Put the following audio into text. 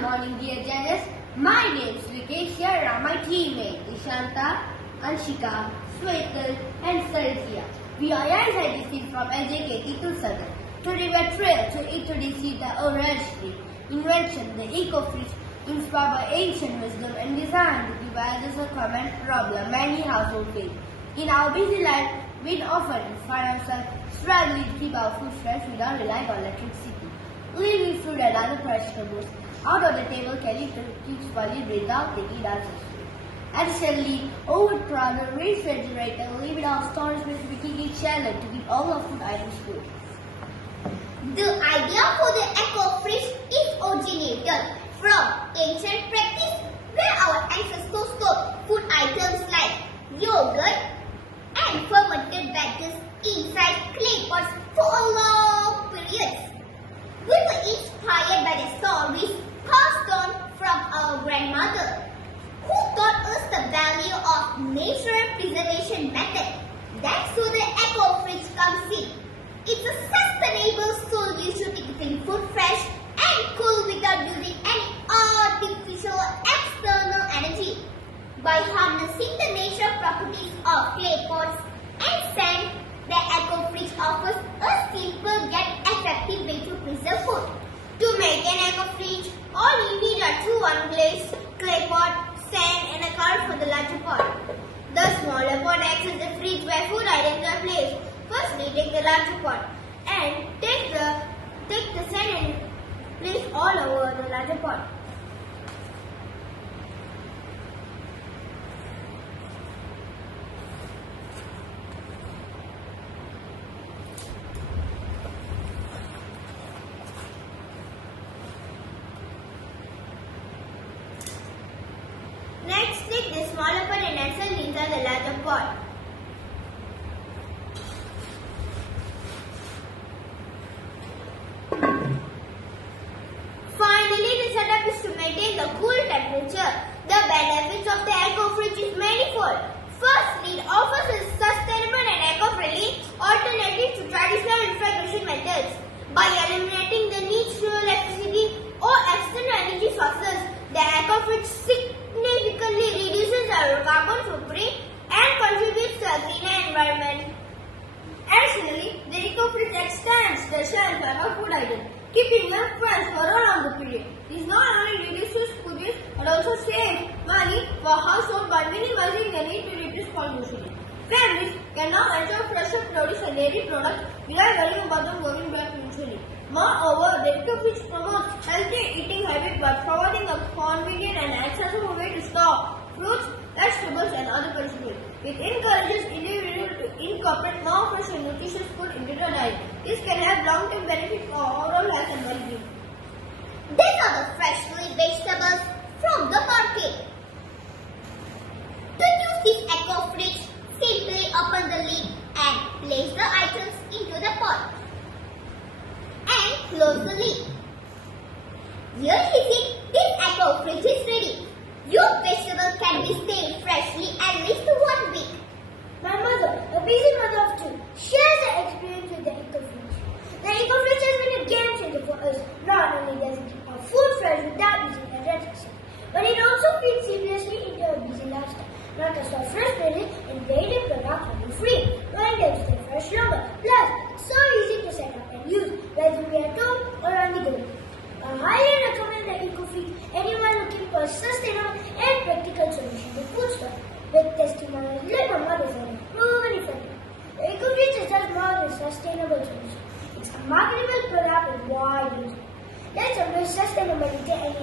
Good morning, dear Janice. My name is Vikesh. Here are my teammates Ishanta, Anshika, Swetal, and Sarisia. We are SJKT from SJKT to Subang. Today we are thrilled to introduce you the original invention, the eco-fridge, inspired by ancient wisdom and designed to give others a common problem many households face. In our busy life, we often find ourselves struggling to keep our food fresh without relying on electricity. Leaving fruit and other vegetables out on the table can lead to keep spoiling without taking out the Additionally, overcrowded refrigerator limit our storage space, making it challenging to keep all our food items cool. The idea for the eco-fridge is originated from ancient practice where our ancestors stored food items like yogurt and fermented batches inside clay pots for a long period. We were inspired by the stories passed on from our grandmother, who taught us the value of natural preservation method. That's where the eco-fridge comes in. It's a sustainable solution to keeping food fresh and cool without using any artificial external energy. By harnessing the natural properties of clay pots and sand, the eco-fridge offers a simple yet effective way to preserve food. To make an eco-fridge, all you need are two one-glaze, clay pot, sand and a cover for the larger pot. The smaller pot acts as the fridge where food items are placed. Firstly, take the larger pot and take the sand and place all over the larger pot. Next, take the smaller pot and assemble inside the larger pot. Finally, the setup is to maintain the cool temperature. The benefits of the eco-fridge is manifold. Firstly, it offers a sustainable and eco-friendly alternative to traditional refrigeration methods. By eliminating the need to electricity or external energy sources, the eco-fridge significantly reduces our carbon footprint and contributes to a greener environment. Additionally, the eco-fridge extends the shelf life of food items, keeping them fresh for a longer period. This not only reduces food waste but also saves money for households by minimizing the need to reduce pollution. Families can now enjoy fresher produce and dairy products without worrying about them going back eventually. Moreover, the eco-fridge promotes healthy eating habits by providing a convenient and accessible way to store fruits, vegetables and other perishables. It encourages individuals to incorporate more fresh and nutritious food into their diet. This can have long-term benefits for overall health and well-being. These are the freshly vegetables from the market. To use this eco-fridge, simply open the lid and place the items into the pot. And close the lid. Here is it. This eco-fridge is ready. Your vegetables can be stayed freshly at least 1 week. My mother, a busy mother of two, shares her experience with the eco-fridge. The eco-fridge has been a game changer for us. Not only does it keep our food fresh without using electricity, but it also fits seamlessly into our busy lifestyle. Not to store fresh produce and daily products will be free, knowing them stay fresh longer. Plus, it's so easy to set up and use, whether we are at home or on the go. I highly recommend the eco-fridge anyone looking for a sustainable and practical solution to food store. With testimonials like my mother's and proven effective. The eco-fridge is just more than a sustainable solution. It's a marketable product with wide use. Let's embrace sustainability and